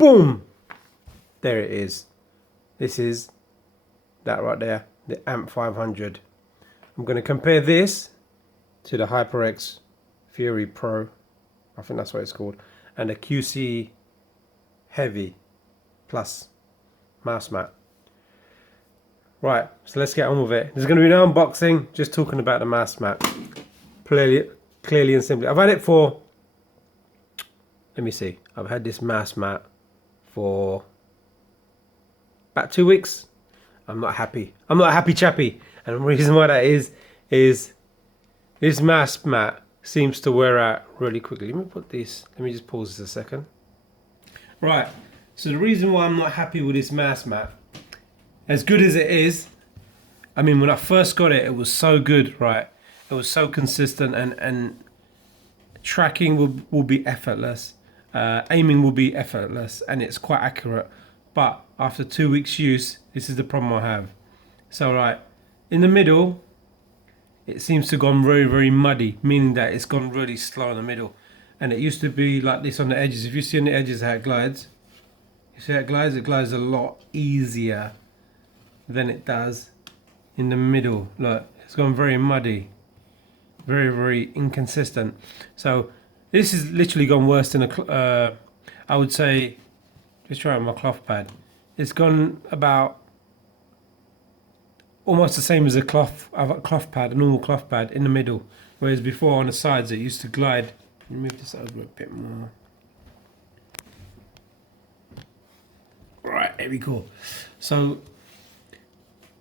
boom, there it is. This is that right there, the AMP 500. I'm going to compare this to the HyperX Fury Pro, I think that's what it's called, and the QC Heavy Plus mouse mat. Right, so let's get on with it. There's going to be an unboxing, just talking about the mouse mat. Clearly and simply. I've had it for, let me see, I've had this mouse mat for about 2 weeks. I'm not happy. I'm not a happy chappy. And the reason why that is this mouse mat seems to wear out really quickly. Let me put this, let me just pause this a second. Right, so the reason why I'm not happy with this mouse mat, as good as it is, I mean, when I first got it, it was so good, right? It was so consistent, and tracking will be effortless. Aiming will be effortless, and it's quite accurate. But after 2 weeks use, this is the problem I have. So right, in the middle, it seems to have gone very, very muddy, meaning that it's gone really slow in the middle. And it used to be like this on the edges. If you see on the edges how it glides, you see how it glides a lot easier than it does in the middle. Look, it's gone very muddy, very, very inconsistent. So this has literally gone worse than I would say, just try on my cloth pad. It's gone about almost the same as a cloth pad, a normal cloth pad in the middle. Whereas before on the sides it used to glide. Let me move this over a bit more. Right, there we go. So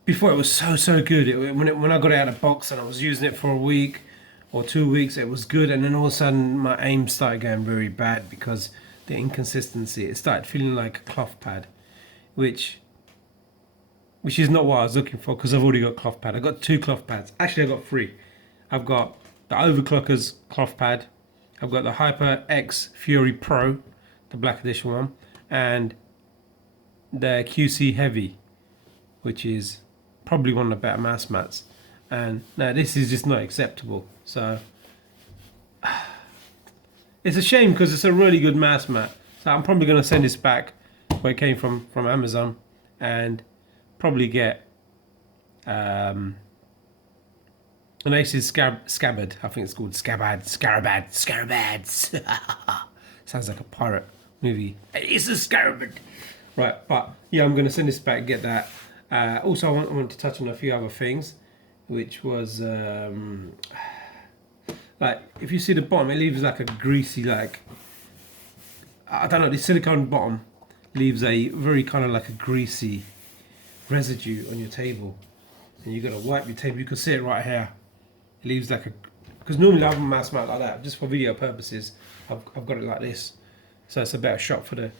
before it was so good. When I got it out of the box and I was using it for a week or 2 weeks, it was good. And then all of a sudden my aim started going very bad because the inconsistency. It started feeling like a cloth pad, which is not what I was looking for, because I've already got cloth pad. I've got 2 cloth pads. Actually, I've got 3. I've got the Overclockers cloth pad. I've got the HyperX Fury Pro, the black edition one, and the QC Heavy, which is probably one of the better mouse mats. And now this is just not acceptable. So it's a shame, because it's a really good mouse mat. So I'm probably going to send this back where it came from Amazon, and probably get an Aces Scabbard. I think it's called Scarabads. Sounds like a pirate movie. It's a Scarabad. Right, but yeah, I'm going to send this back, get that. Also, I want to touch on a few other things, which was like, if you see the bottom, it leaves like a greasy, like, I don't know, the silicone bottom leaves a very kind of like a greasy residue on your table, and you got to wipe your table. You can see it right here. It leaves like a, because normally I have a mouse mat like that, just for video purposes. I've got it like this, so it's a better shot for the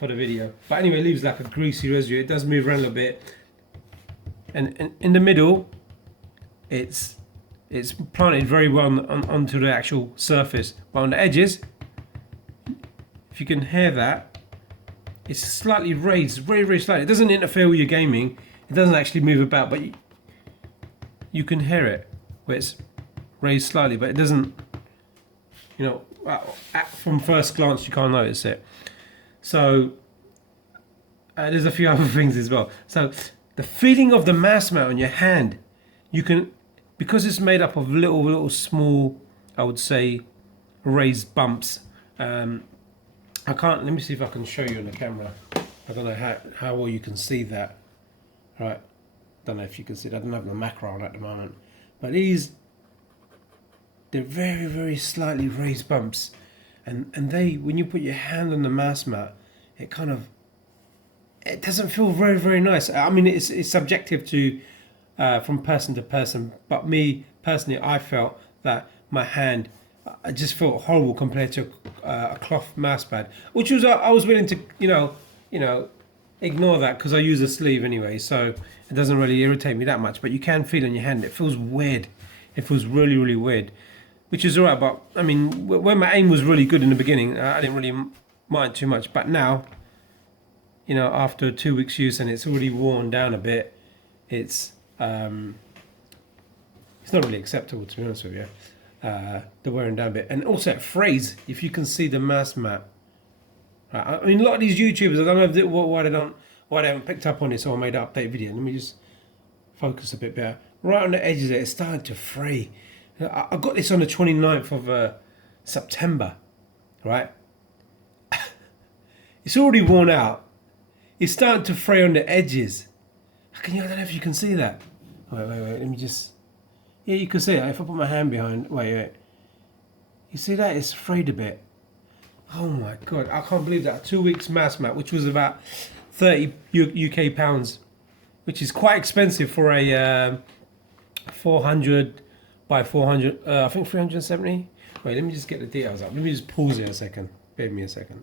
video. But anyway, it leaves like a greasy residue. It does move around a little bit, and in the middle, it's planted very well onto the actual surface, but on the edges, if you can hear that, it's slightly raised, very, very slightly. It doesn't interfere with your gaming. It doesn't actually move about, but you can hear it where it's raised slightly, but it doesn't, you know, from first glance you can't notice it. So there's a few other things as well. So the feeling of the mouse mat on your hand, you can, because it's made up of little small, I would say, raised bumps. I can't, let me see if I can show you on the camera. I don't know how well you can see that. Right, don't know if you can see it. I don't have the macro on at the moment. But they're very, very slightly raised bumps. And they, when you put your hand on the mouse mat, it doesn't feel very, very nice. I mean, it's subjective to, from person to person. But me, personally, I felt that my hand, I just felt horrible compared to a cloth mouse pad, which was, I was willing to, you know, ignore that because I use a sleeve anyway, so it doesn't really irritate me that much. But you can feel on your hand, it feels weird. It feels really, really weird, which is alright. But I mean, when my aim was really good in the beginning, I didn't really mind too much. But now, you know, after 2 weeks use and it's already worn down a bit, it's not really acceptable, to be honest with you. The wearing down bit, and also it frays. If you can see the mouse mat, Right? I mean, a lot of these YouTubers, I don't know if why they haven't picked up on this or made an update video. Let me just focus a bit better. Right on the edges there, it's starting to fray. I got this on the 29th of September, right? It's already worn out. It's starting to fray on the edges. I don't know if you can see that. Wait, let me just... Yeah, you can see it. If I put my hand behind... Wait. You see that? It's frayed a bit. Oh my God, I can't believe that. 2 weeks mass mat, which was about 30 UK pounds, which is quite expensive for a 400 by 400, I think 370. Wait, let me just get the details up. Let me just pause it a second. Bear with me a second.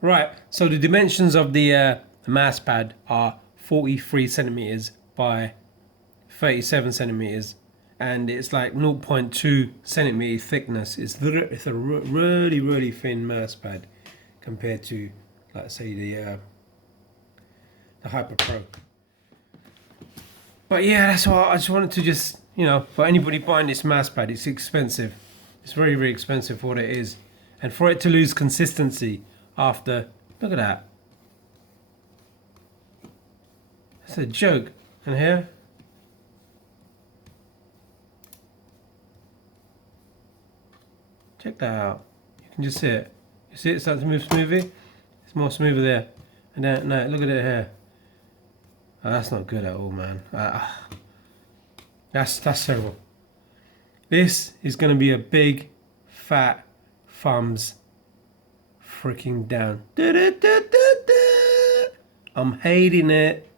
Right, so the dimensions of the mass pad are 43 centimeters by 37 centimeters. And it's like 0.2 centimeter thickness. It's a really, really thin mass pad compared to, let's say, the Hyper Pro. But yeah, that's why I just wanted to just, for anybody buying this mass pad, it's expensive. It's very, very expensive for what it is. And for it to lose consistency after, look at that. That's a joke. And here, check that out. You can just see it. You see it start to move smoothly? It's more smoother there. And then, no, look at it here. Oh, that's not good at all, man. That's terrible. This is going to be a big, fat thumbs freaking down. I'm hating it.